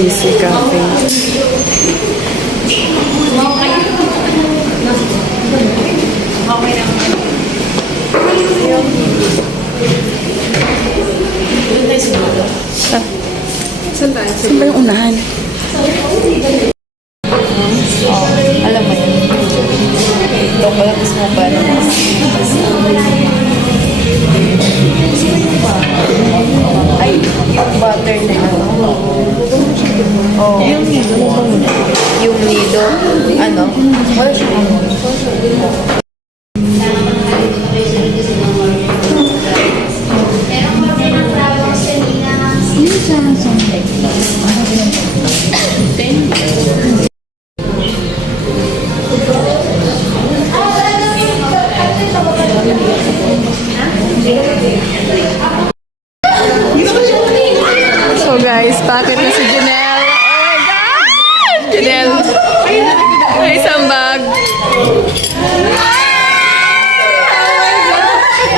Easy Cafe. Saan ba yung unahan? Alam mo yun. Ito ko lang mismo ba? Ay, yung butter na yun. Oh. Yung nido. Ano? Wala siya. So guys, packet na si Janelle. Oh my God! Janelle! May isang bag.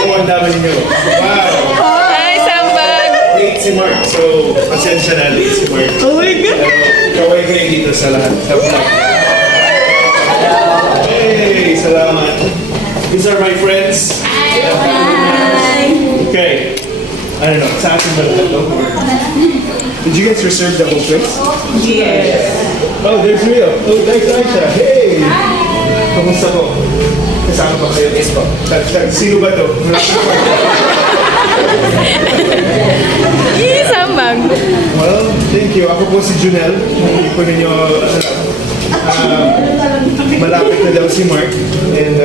Oh, ang dami ninyo. Wow! May isang bag. Late si Mark. So, pasensya na, late si Mark. Oh my God! Pero, kaway kayo dito sa lahat. Sa vlog. Hey, salamat. These are my friends. Hi! Okay. I don't know, sa akin ba lahat to? Did you guys reserve the whole place? Yes. Oh, there's Rio. Oh, there's Aisha. Hey! Kamusta po? Kasama ba kayo? Yes po. Sino ba to? Isang bag. Well, thank you. Ako po si Junel. Hindi ko ninyo malapit na daw si Mark. And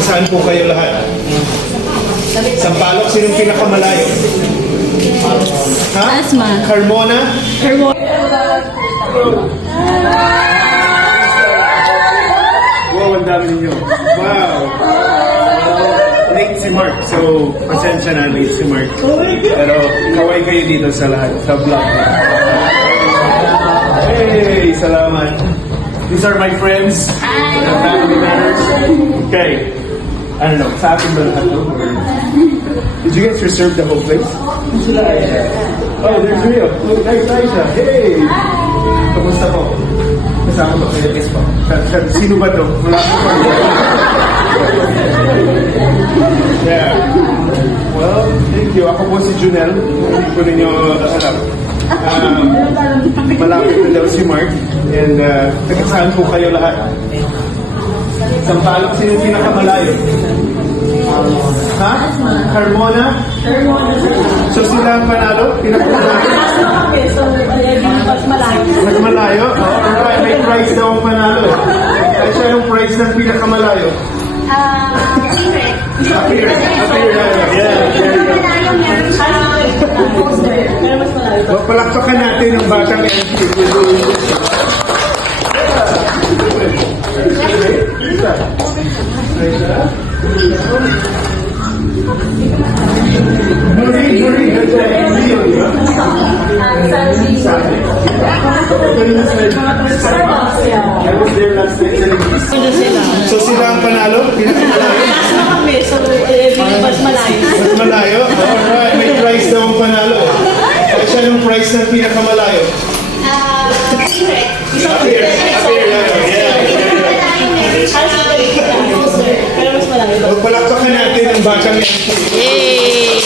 saan po kayo lahat? Sampaloc, sinong pinakamalayo? Ha? Asma. Carmona? Wow, ang dami ninyo. Wow. Late si Mark. So, pasensya na, late si Mark. Pero, kaway kayo dito sa lahat, sa vlog. Hey, salamat. These are my friends. Hi. Family members. Okay. I don't know, sa atin ba lahat to? Did you guys reserve the whole place? Oh, there's Rio. Oh, nice, Aisha. Hey! Kamusta po? Kasama ba kayo? Yes po. Sino ba to? Wala ko pa. Yeah. Well, thank you. Ako po si Junel. Hindi ko ninyo alam. Malapit na daw si Mark. And saan po kayo lahat? Sampaloc, sino pinakamalayo? Ha? Carmona? So sila ang panalo? Pinakamalayo? Mas malayo? Alright, may prize daw ang panalo. Ay siya yung prize ng pinakamalayo. Appear. Palakpakan natin ang batang MC. So sila ang panalo? Mas malayo? Alright, may prize daw ang panalo. Ano siya yung prize ng pinakamalayo? Appear. Palakpakan natin ang batang yan. Yay!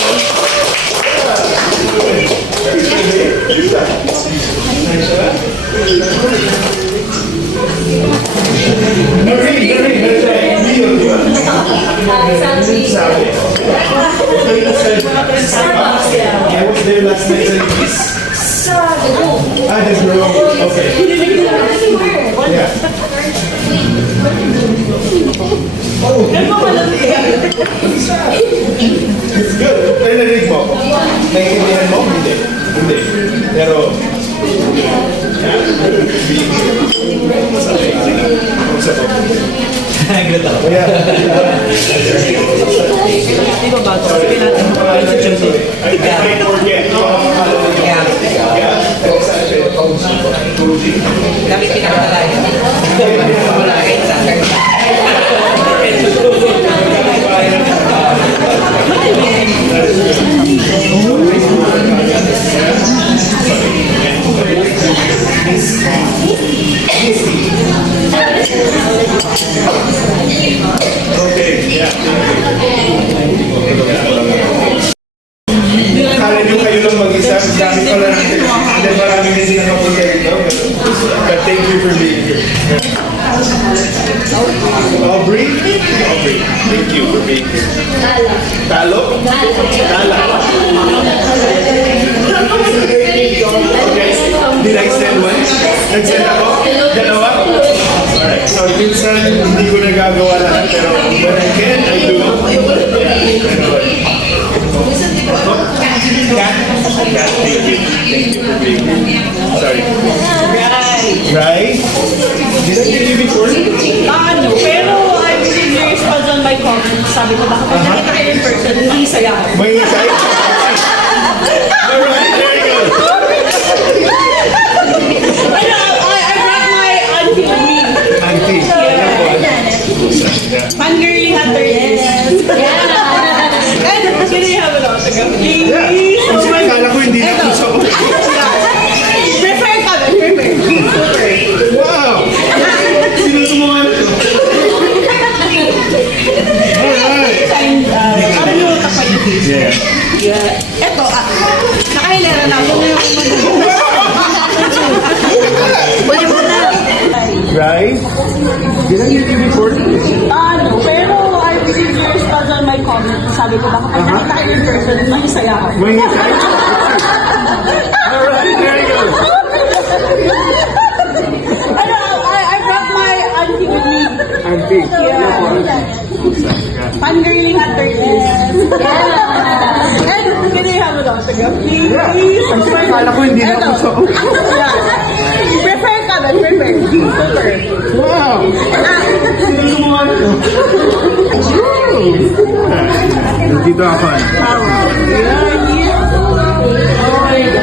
I was there last night sa Libis. The Grove. Okay. Yeah. It's good. Pero narinig mo? Naiintindihan mo? Hindi. Pero, kamusta po? Nagulat ako. Di ba ba ito? Sabi natin mga institution. I can't forget. Kami pinakamalayo. Pinakamalayo sa pala natin. And then maraming hindi nakapunta dito. But thank you for being here. Aubrey? Aubrey, thank you for being here. Talo? Tala. Okay. Did I send one? Nag-send ako? Dalawa? Alright. So, minsan hindi ko nagagawa lahat. Pero when I can, I do. Kat? Kat, thank you. Thank you for being here. Sorry. Right? Did I tell you before? Ano, pero I believe your response on my comment. Sabi ko, baka pag nakita kayo in person, hindi saya ako. May insight? Alright, there you go. Ano, I brought my auntie with me. Auntie. Fangirling hat her, yes. Yeah. And can I have an autograph, please? Yeah. Ang sila, kala ko hindi na puso. Prefer ka ba? Prefer. Wow! Sino sumuha na ito? Alright. And, ano kapag Yeah. Yeah. Eto, nakahilera na ako ngayon. Right? Did I hear you before? Ano, pero I believe your response on my comment. Sabi ko, baka pag nakita kayo in person, hindi saya ako. May insight? Alright, there you go. Ano, I brought my auntie with me. Auntie. Fangirling hat her, yes. Yeah. And can I have an autograph, please? Yeah. Ang sila, kala ko hindi na puso. Yeah. Prefer ka ba? Prefer. Super. Wow! Sino sumuha na ito? Nandito ako.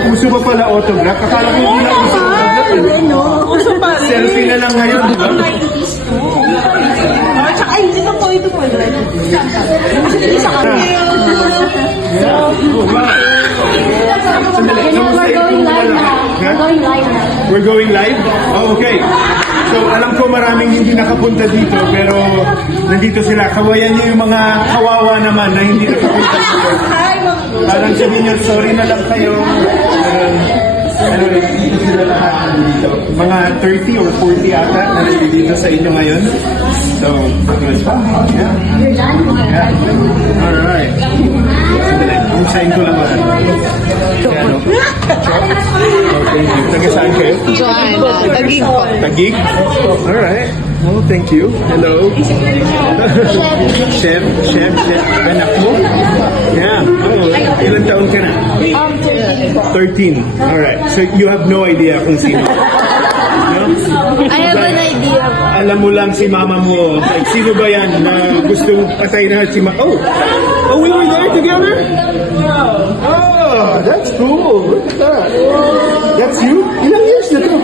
Puso pa pala autograph? Akala ko hindi na puso autograph. No, uso pa rin. Selfie na lang ngayon, di ba? Tsaka, ay, ito po. Isa ka. Sandali, kamusta yung wala? We're going live? Oh, okay. So, alam ko maraming hindi nakapunta dito, pero nandito sila. Kawayan niyo yung mga kawawa naman na hindi nakapunta dito. Hi, mga Parang sabihin niyo, sorry na lang kayo. Ano, dito sila lahat nandito. Mga 30 or 40 ata na nandito sa inyo ngayon. So, good. Yeah. Yeah. Alright. Sandali, usahin ko lang ba? Ano? Okay. Taga saan kayo? Diyan, tagig po. Tagig? Alright. Oh, thank you. Hello. Chef. Anak mo? Yeah. Oh, ilan taon ka na? 13. Alright. So you have no idea kung sino. No? I have an idea. Alam mo lang si mama mo. Like, sino ba yan na gustong patay na si mama? Oh, we were there together? Oh, that's cool. Look at that. That's you? Ilang years na to?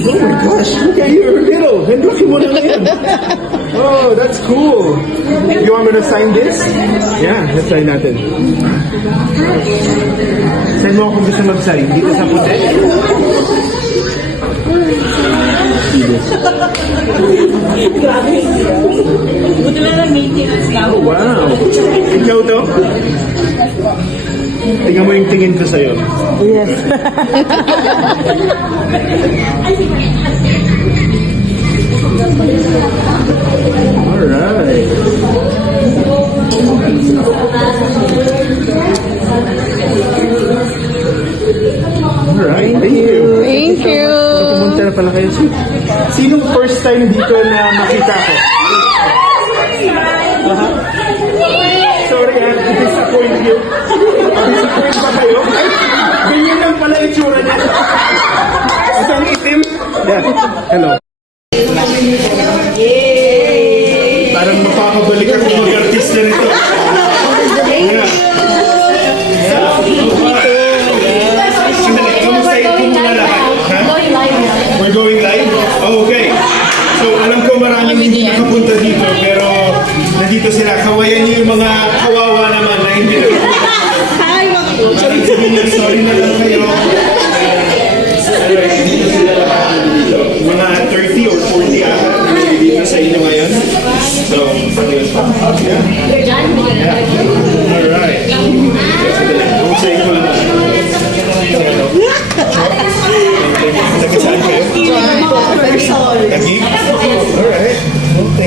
Oh my gosh, look at you, you're little. And look mo na ngayon. Oh, that's cool. You want me to sign this? Yeah, let's sign natin. Sign mo kung gusto mag-sign. Dito sa puti. grabe. Buti lang na maintenance na ako. Wow. Ikaw to? Tingnan mo yung tingin ko sa'yo. Yes. Alright. Alright, thank you. Thank you. Pumunta na pala kayo. Sinong first time dito na makita ko? Sorry, I have to disappoint you. Disappoint ba kayo? Ay, ganyan lang pala yung tsura niya. Isang itim. Yeah. Hello. Parang mapapabalik ako mag-artista nito. Yeah. Sandali, kamusta yung mga lahat? Ha? We're going live? Oh, okay. So, alam ko maraming hindi nakapunta dito, pero nandito sila. Kawayan niyo yung mga kawawa naman na hindi nakapunta. Hi, mga Parang sabihin niyo, sorry na lang kayo. Anyway, dito sila lahat dito. Mga 30 or 40 ata na dito sa inyo ngayon. So, yeah.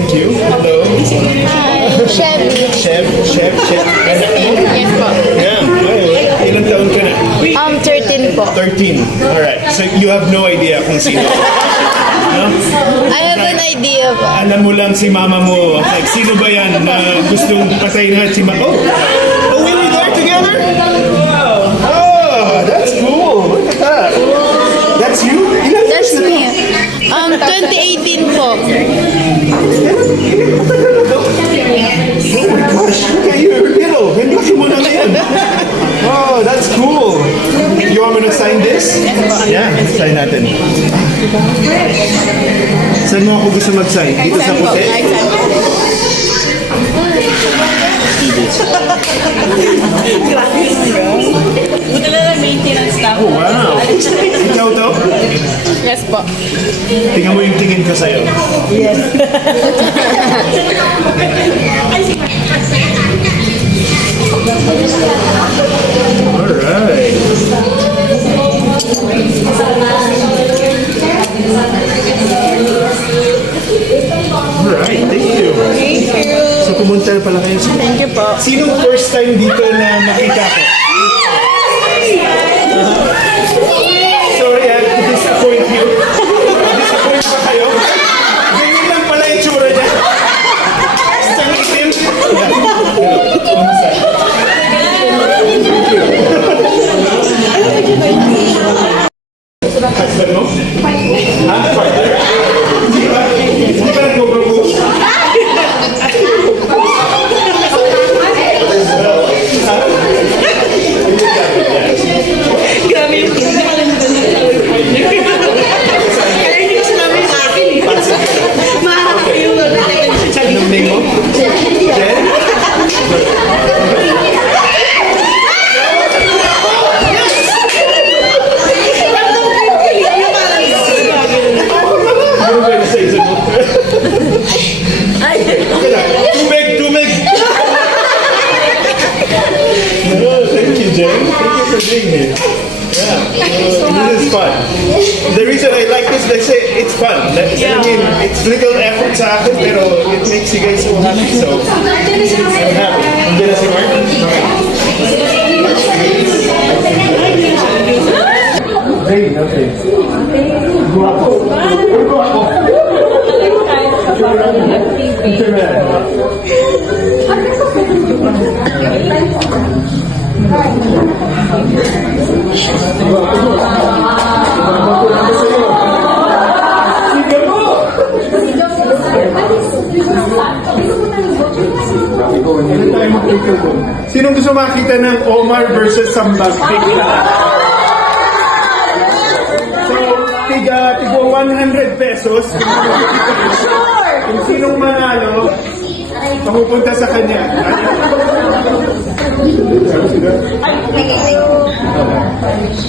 thank you. Hello. Chef. Chef. Yes po. Yeah. Oh, ilang taon ka na? 13 po. 13. Alright. So you have no idea kung sino. No? I have an idea po. Alam mo lang si mama mo. Like, sino ba yan na gustong patayin na si mama? Oh, we were there together? Wow. Oh, that's cool. Look at that. That's you? Ilan That's me. 2018 po. Oh my gosh, look at you, little. Ang laki mo na ngayon. Oh, that's cool. You want me to sign this? Yeah, sign natin. Saan mo ako gusto mag-sign? Dito sa puti? Buti na lang maintenance na. Oh, wow. Ikaw to? Yes po. Tingnan mo yung tingin ko sa'yo. Alright. Alright, thank you. So pumunta pala kayo. Thank you po. Sinong first time dito na nakita ko? Sorry, I have to disappoint you. Disappoint ba kayo? Ganyan lang pala yung tsura niya. Isang itim. Kamusta? Husband mo? Ha? Partner? Hindi ba? Hindi ba nag-propose? Grabe yung hindi ko alam kung kaya hindi ko sinabi sa akin eh. Yung Anong name mo? Jen? Ano ba yung sa mo? Tumig! Oh, thank you, Jen. Thank you for being here. Yeah, this is fun. The reason I like this, they say it's fun. I mean, it's little effort sa akin, pero it makes you guys so happy. So, I'm happy. Nandiyan na si Mark? Okay, okay. Guwapo. Guwapo. Internet. Sinong gusto makita ng Omar versus Sambag? So, tiga 100 pesos. Kung sinong manalo, papupunta sa kanya.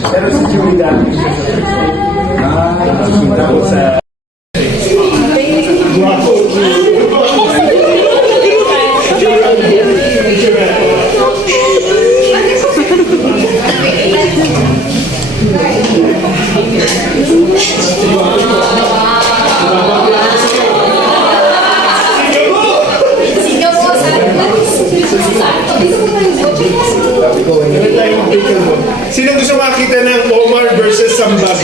Pero si Julie dami. Tapos sa... Sino gusto makita ng Omar versus Sambag?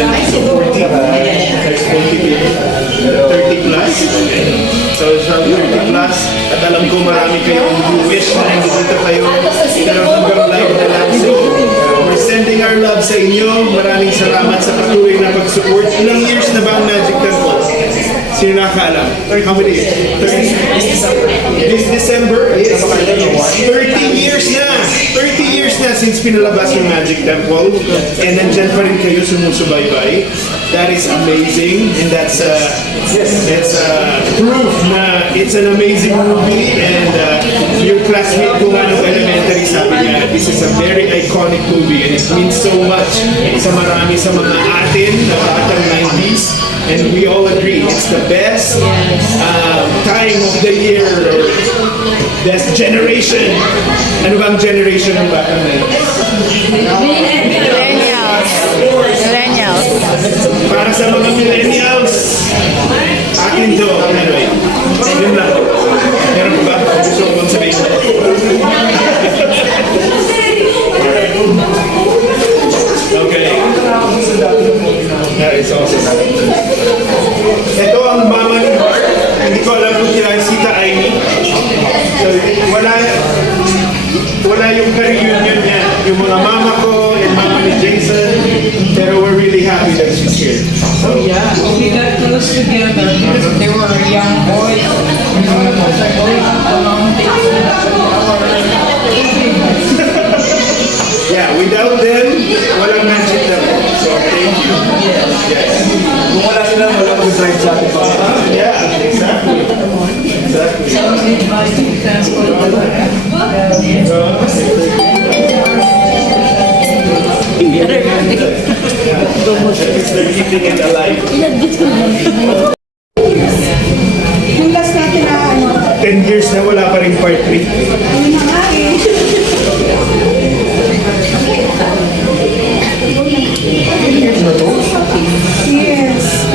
30 plus. So, sa 30 plus, at alam ko marami kayong wish na nandito kayo. Pero hanggang live na lang. So, we're sending our love sa inyo. Maraming salamat sa patuloy na pag-support. Ilang years na ba ang Magic Temple? Sino nakakaalam? How many years? 30? This December? Yes. 30 years na! 30 years na since pinalabas yung Magic Temple. And nandyan pa rin kayo sumusubaybay. That is amazing. And that's proof na it's an amazing movie. And your classmate ko nga ng elementary sabi niya, this is a very iconic movie. And it means so much sa marami sa mga atin na batang 90s. And we all agree, it's the best time of the year, best generation. Ano bang generation ng batang 90s? Millennials. Millennials. Para sa mga millennials, akin to. Anyway, yun lang. Meron pa ba? Gusto ko bang sabihin? Okay. That is awesome. Ito ang mama ni Mark. Hindi ko alam kung kailan si Aini. So, wala yung ka-reunion niya. Yung mga mama ko and mama ni Jason. Pero we're really happy that she's here. So, Yeah, we got close together because they were young boys. yeah, without them, walang Magic Temple. So, thank you. Yes. Kung wala sila, wala ko drive sa atin pa. Yeah, exactly. Exactly. It's the keeping it alive. Yung last natin na ano, 10 years na wala pa rin part 3. ano na nga eh. Yes.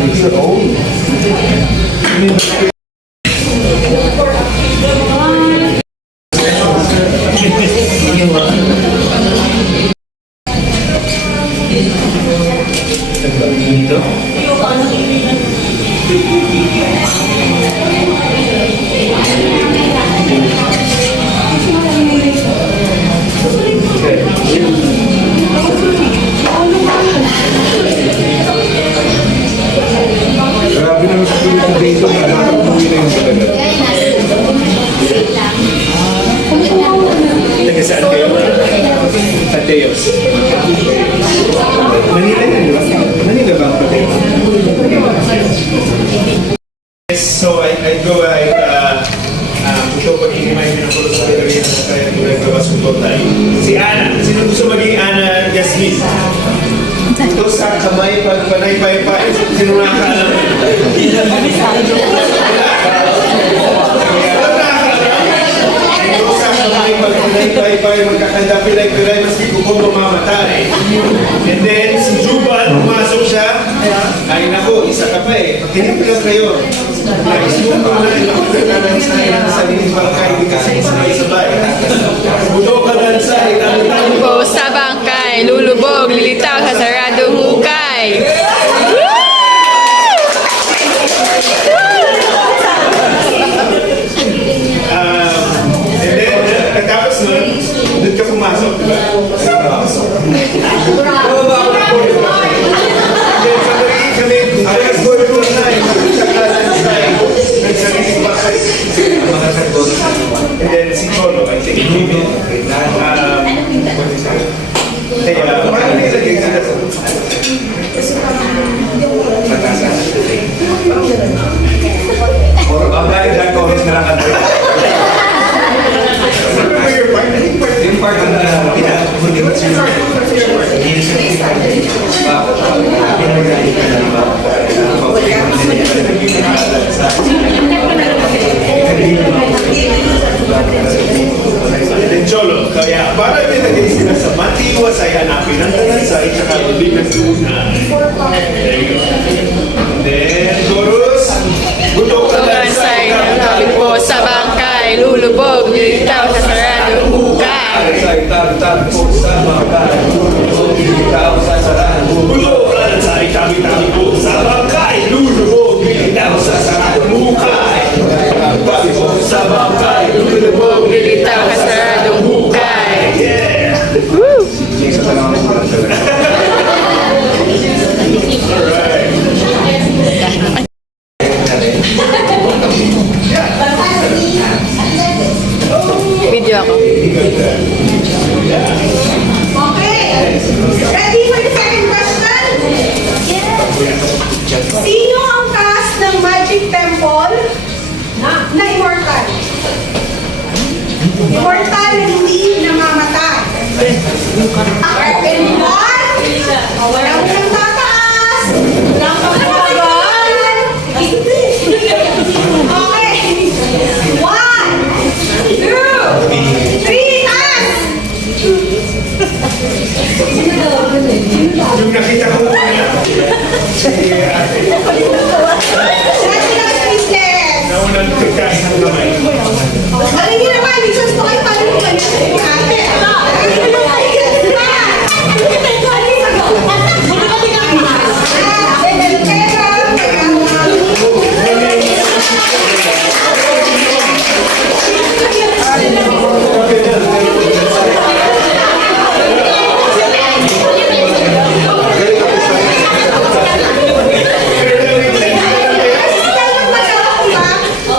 Grabe na yung spirit ng dito. Nakakumuwi na yung talaga. Taga saan kayo? Ateos. Manila yun, di ba? Manila ba ang Ateos? Yes, so I go ito pag-iimay pinapulo sa Pilipinas na kaya nagkabas ko tayo. Si Ana. Sino gusto maging Ana Yasmin? Ito sa kamay pagpanay-pay-pay. Sino nakakaalam? Pagpapay, magkakanda-pilay-pilay, maski ko mamamatay. And then, si Jubal, pumasok siya. Ay nako, isa ka pa eh. Makinig lang kayo. Nag-isip ko na yung nakakalansay ng sariling bangkay, di kasi sabay-sabay. Budo ka lansay, tami-tami. Po sa bangkay, lulubog, lilitaw sa saradong hukay. And then, natapos nun, doon ka pumasok, di ba? Then, sabay kami, alas ko rin na eh. Nagkakalansay, nagsariling bangkay. And then, si Cholo, I think. Kaya, paano nilagay sila sa Ang dahil dyan, comments na lang kanto. Yung part na hindi mo siya. then Cholo, kaya para nilagay sila sa matiwas ay hanapin ang talansay tsaka ulit ng tunay. There you go. Then, chorus. Buto ka Tugansay, nagkabit po sa bangkay, lulubog, lilitaw sa saradong hukay. Sa itar-tar po sa mga ikaw sa sarang. Buto ka lansay. hukay, tabi-tabi ko sa bangkay, lulubog, nilitaw sa saradong hukay. Tabi ko sa bangkay, lulubog, nilitaw sa saradong hukay. Yeah! Alright. Video ako. Okay. Ready for the second question? Sino ang cast ng Magic Temple na immortal? Immortal na hindi namamatay. And one, walang unang tataas. Walang pagkabagal. Okay. 1, 2, 3, taas! Yung nakita ko muna. National Speechless! Naunang pagkain ng kamay. Alam niyo naman, isang gusto kayo paano mo ganyan sa inyo ate.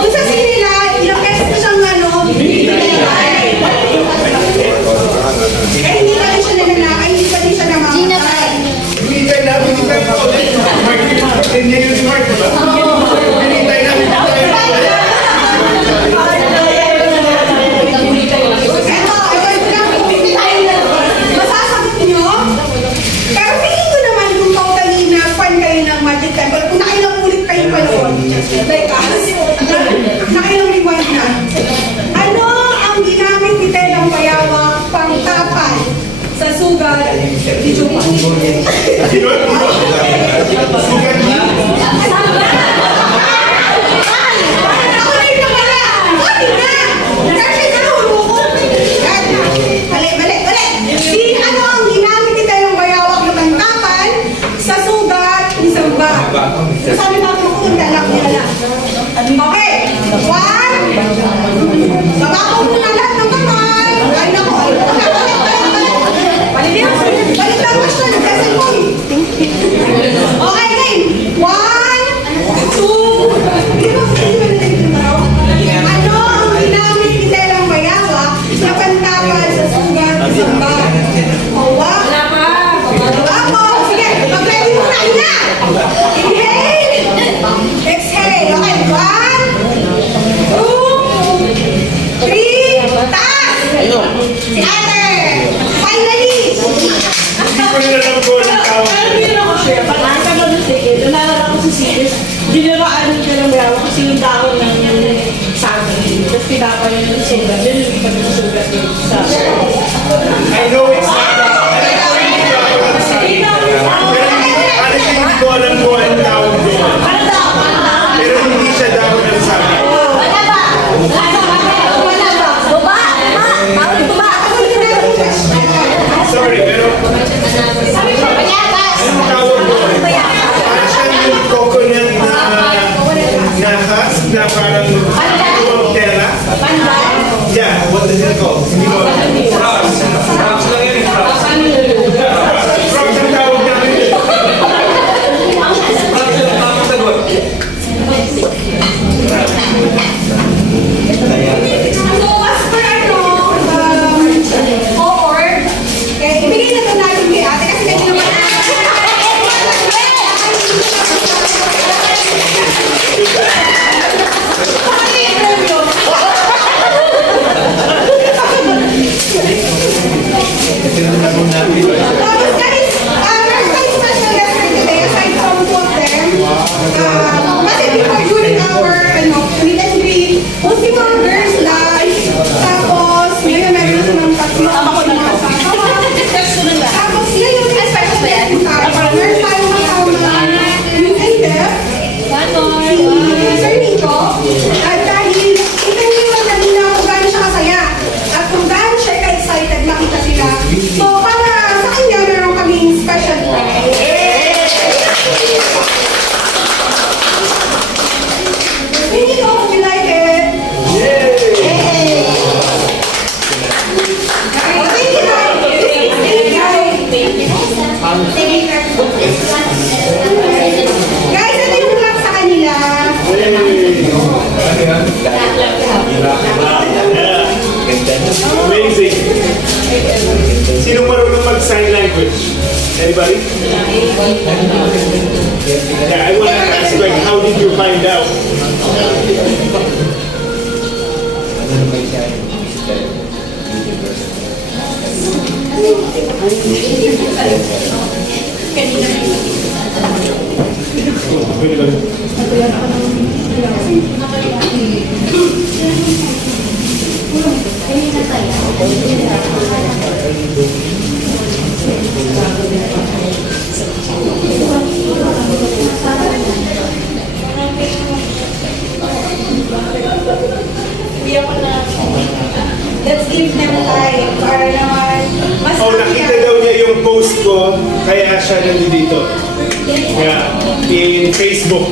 Isa sa nila, ilang beses na siyang binibigay. Eh, hindi pa rin siya nananakay, hindi pa rin siya namamatay. Hinihintay namin yung tayo. Hindi yun si Mark, diba? Hinihintay namin yung tayo. Masasagot niyo? Pero tingin ko naman kung totally na fan kayo ng Magic Temple, kung nakailang ulit kayo pa noon, like us, nakailang rewind na. Ano ang ginamit ni Telang Bayawak pang tapal sa sugat ni Juma? Ako rin na pala! Sorry na! Kasi naluro ko. Mali. Si ano ang ginamit ni Telang Bayawak na pangtapal sa sugat ni Samba? Sabi pa ako kung talak niya na. Okay. 1. Bababaw mo na lahat ng kamay. Ay, nako. Balik lang question. Nag-cellphone. Okay, game. 1, 2, 3. Ano ang ginamit ni Telang Bayawak na pantapal sa sugat ni Samba? Wala pa. Sige, mag-ready mo na. Ina! Inhale! Exhale. Okay, 1, 2, 3, taas! Si ate! Finally! Hindi ko nila alam ko ng tawag. Pero hindi na ako sure. Pag nakita ko doon sige, doon ako sa series, diniraan ko ng bayaw kasi yung dahon ng saging. Tapos pinapay yun ng sugat. Yun yung pag sugat yun sa... I know it's not that. Honestly, hindi ko alam kung anong tawag doon. Pero hindi siya daw ng sabi. Sorry, pero anong tawag doon? Parang siya yung coconut na husk na parang tela. Yeah, what is it called? Hindi ko alam. Props lang yun, props. Frogs ang tawag namin. Props yung tamang sagot. So, as per cohort, ibigay na ito natin kay ate kasi medyo naman Tapos guys, meron tayong special guest for today aside from two of them. Kasi before during our meet and greet, kung si mga girls live, tapos ngayon meron silang tatlo. Tapos ngayon yung special guest ko tayo. Meron tayong kasama yung NDEF, si Sir Nico, at dahil interviewan kanina kung gaano siya kasaya at kung gaano siya ka-excited makita sila. So para sa kanya meron kaming special prize. Sino marunong mag-sign language? Anybody? Yeah, I want to ask, like, how did you find out? Let's give them time para naman mas Oh, nakita daw niya yung post ko, kaya siya nandito. Yeah, in Facebook.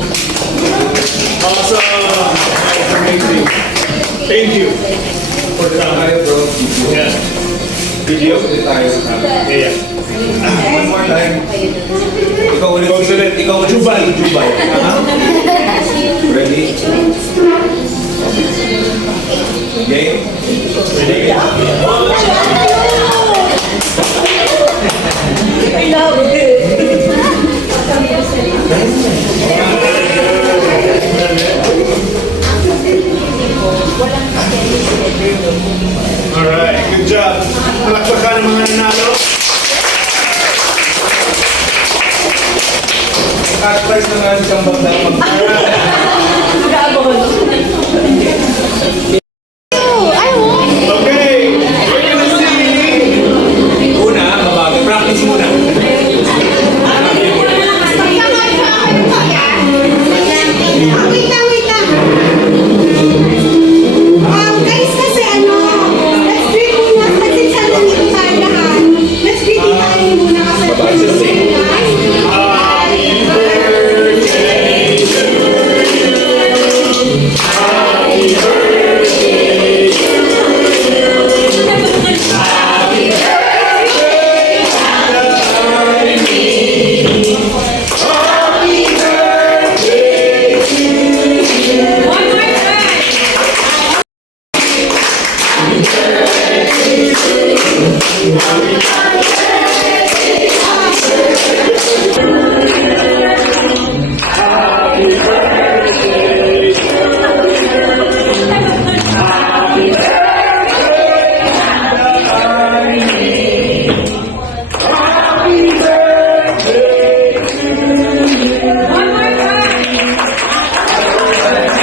Awesome! That's amazing. Thank you for the time. Tayo, bro. Yeah. Video? Tayo. Yeah. One more time. Ikaw ulit. Ikaw ulit. Ikaw ulit. Jubal. Jubal. Ready? Game? Ready? I love it. Alright, good job. Palakpakan ng mga nanalo. Advice na nga siyang magdamag. Okay, we're gonna see. Una, mabago. Practice muna. Wait lang. Guys, kasi let's greet muna. Kasi saan nandito tayo lahat. Let's greet tayo muna kasi Happy birthday to you. Happy birthday to you. Happy birthday, Happy birthday to you. One more time. One more time.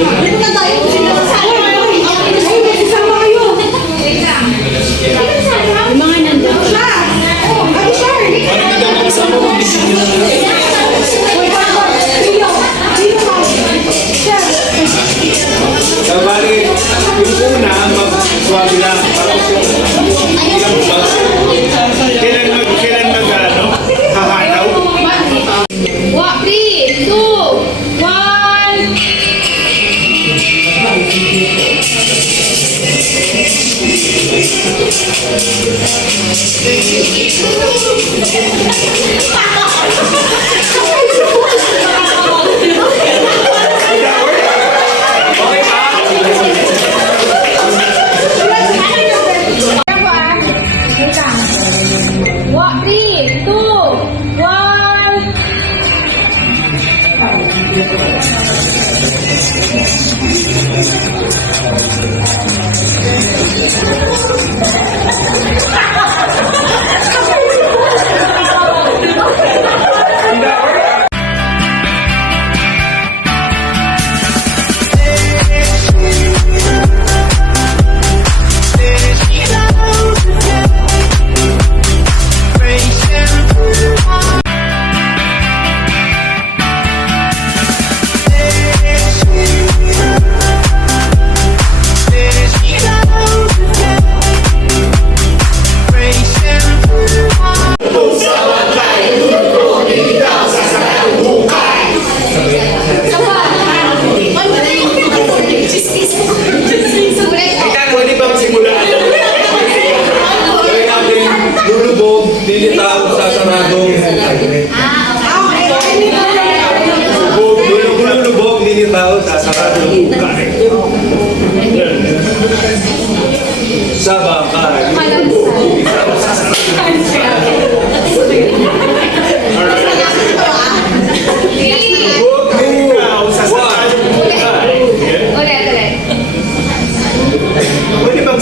Dito na tayo. Isama kayo. Yung mga nandun. Siya. Ate Char. So, bali, yung una, mag-swabi lang. Parang ilang buwan. Kailan mag, hahanaw? 3, 2, 1. What? 3, 2, 1.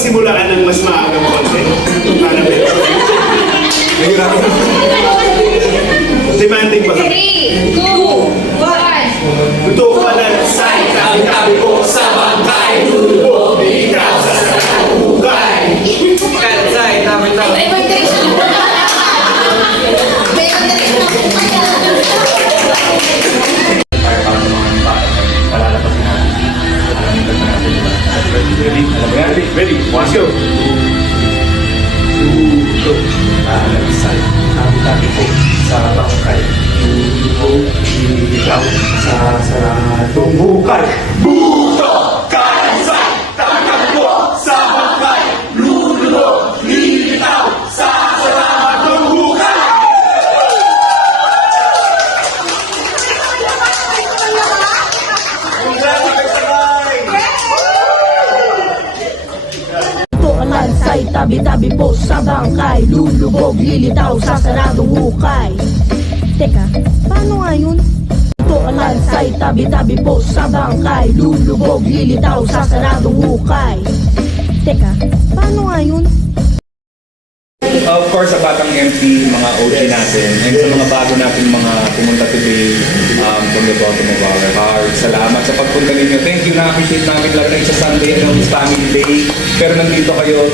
magsimula ka ng mas maagang konti. Para meron. Nahirapan. Demanding ba? 3, 2, 1. Totoo pa na sa tabi-tabi ko sa bangkay. Lulubog, ikaw sa hukay. Kansay, tama-tama. May vibration. May vibration ako kaya. Ready? Let's go. Kansay, tama-tama po sa bangkay. Lulubog, ikaw sa saradong hukay. Buto! Kansay! Tatakbo sa bangkay! Lulubog! Lilitaw sa saradong hukay! Kansay, tabi-tabi po sa bangkay. Lulubog, lilitaw sa saradong hukay. Teka, paano nga yun? Kansay, tabi-tabi po sa bangkay. Lulubog, lilitaw sa saradong hukay. Teka, paano nga yun? Of course, sa Batang MP, mga OG natin, and sa mga bago natin mga pumunta today from the bottom of our heart. Salamat sa pagpunta ninyo. Thank you, na-appreciate namin lahat ng sa Sunday, and it's family day. Pero nandito kayo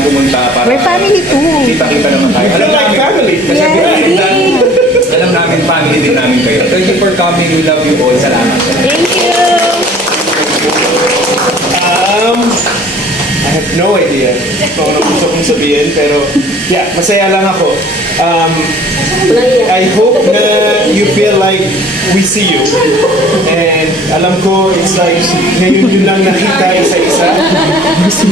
pumunta para... We're family too. Kita-kita naman tayo. Alam like namin, family. Kasi alam namin, family din namin kayo. Thank you for coming. We love you all. Salamat. Thank you. I have no idea kung ano gusto kong sabihin, pero yeah, masaya lang ako. I hope na you feel like we see you. And alam ko, it's like ngayon yun lang nakita isa-isa.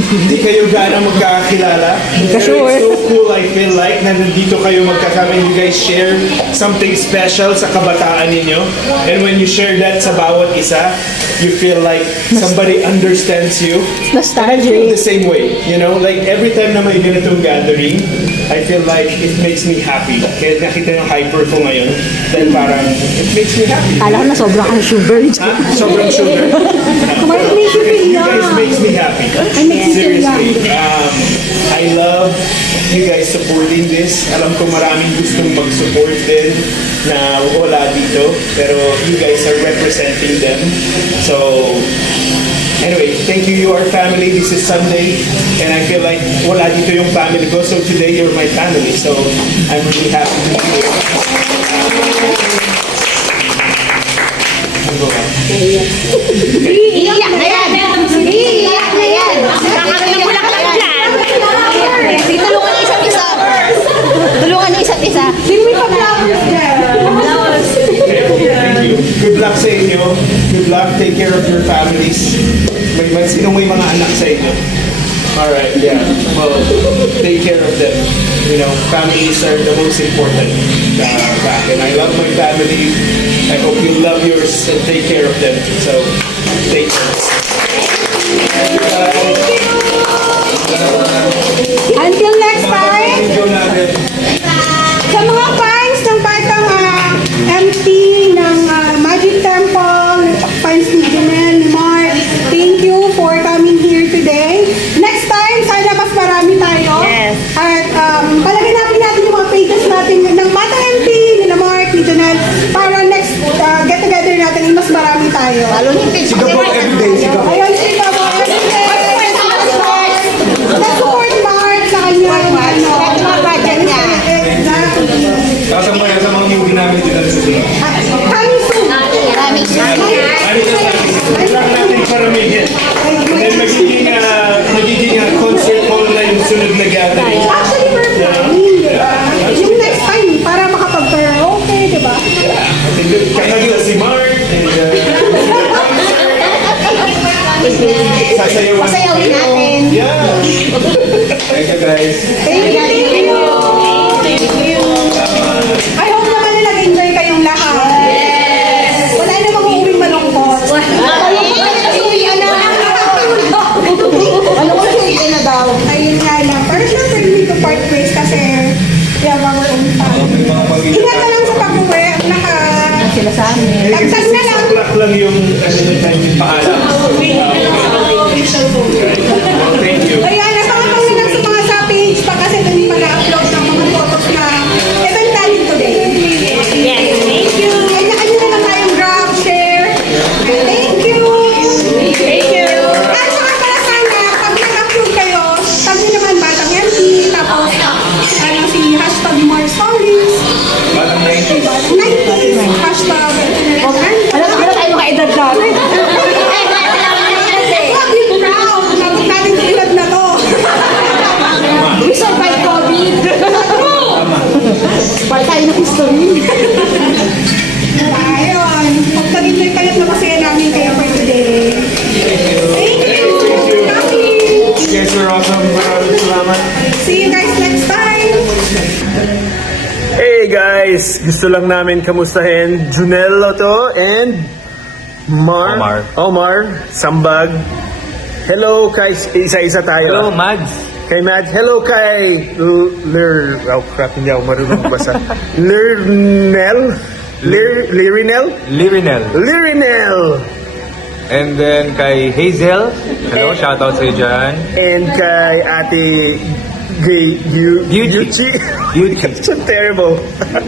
Hindi kayo gaano magkakakilala. Pero it's so cool, I feel like, na nandito kayo magkasama. You guys share something special sa kabataan ninyo. And when you share that sa bawat isa, you feel like somebody understands you. And I feel the same way, you know? Like every time na may ganitong gathering, I feel like it makes me happy. Kaya nakita yung hyper ko ngayon, dahil parang it makes me happy. Alam ko na sobrang kang sugar. Ha? Sobrang sugar. You guys makes me happy. Seriously. I love you guys supporting this. Alam ko maraming gustong mag-support din na wala dito. Pero you guys are representing them. So, anyway, thank you. You are family. This is Sunday. And I feel like wala dito yung family ko. So today, you're my family. So, I'm really happy to be here. Iiyak na yan. Iiyak na yan. Nakakarinig mo lang lang dyan. Tulungan niyo isa't isa. Tulungan niyo isa't isa. Sino may pa-flowers dyan? Thank you. Good luck sa inyo. Good luck. Take care of your families. Sino may mga anak sa inyo? Alright, yeah. Well, take care of them. You know, families are the most important back. And I love my family. I hope you love yours and take care of them. So, take care. Until next time, Video natin. sa mga fans ng Batang MP ng Magic Temple, fans ni Janelle, ni Mark, thank you for coming here today. Next time, sana mas marami tayo. Yes. At palagay natin yung mga pages natin ng Batang MP, ni Mark, ni Janelle, para next get-together natin, mas marami tayo. Lalo yung page. Ayun, sige po. Support Mark sa kanya. Mga project niya. Exactly. Sa mga newbie namin dito sa sila. Coming soon. Maraming Kailangan natin paramihin. And then magiging concert hall na yung sunod na gathering. Actually, we're planning, di ba? Yung next time, para makapag-karaoke, di ba? Kakagila si Mark. And, sasayawan. Pasayawin natin. Yeah. Thank you guys. Thank you. I hope naman na nag-enjoy kayong lahat. Yes. Wala namang uuwing malungkot. Ayun nga lang. Pero syempre, hindi ko part ways kasi we have our own family. Ingat na lang sa pag-uwi at Sila sa amin. Tagsan na lang. Black lang yung paalam. Thank you. Ayan, Ayun. Pagtagintoy kayo na masaya namin kayo for today. Thank you. Happy. You guys are awesome. Maraming salamat. See you guys next time. Hey guys! Gusto lang namin kamustahin Junel Loto and Omar Sambag. Hello kay isa-isa tayo. Hello, Mads. Kay Mads. Hello kay oh crap, hindi ako marunong basa. Lirinel. And then kay Hazel. Hello, shoutout sa'yo dyan. And kay Ate Yuchi. So terrible.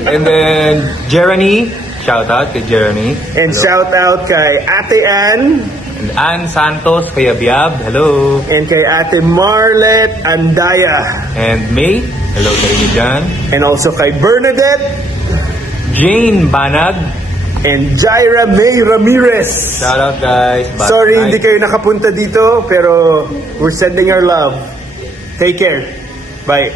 And then Jeremy. Shoutout kay Jeremy. And Hello. shout out kay Ate Ann. And Ann Santos, Kuya Biab. Hello. And kay Ate Marlet Andaya. And May. Hello sa inyo dyan. And also kay Bernadette. Jane Banag. And Jaira May Ramirez. Shoutout guys. Sorry hindi kayo nakapunta dito pero we're sending our love. Take care. Bye.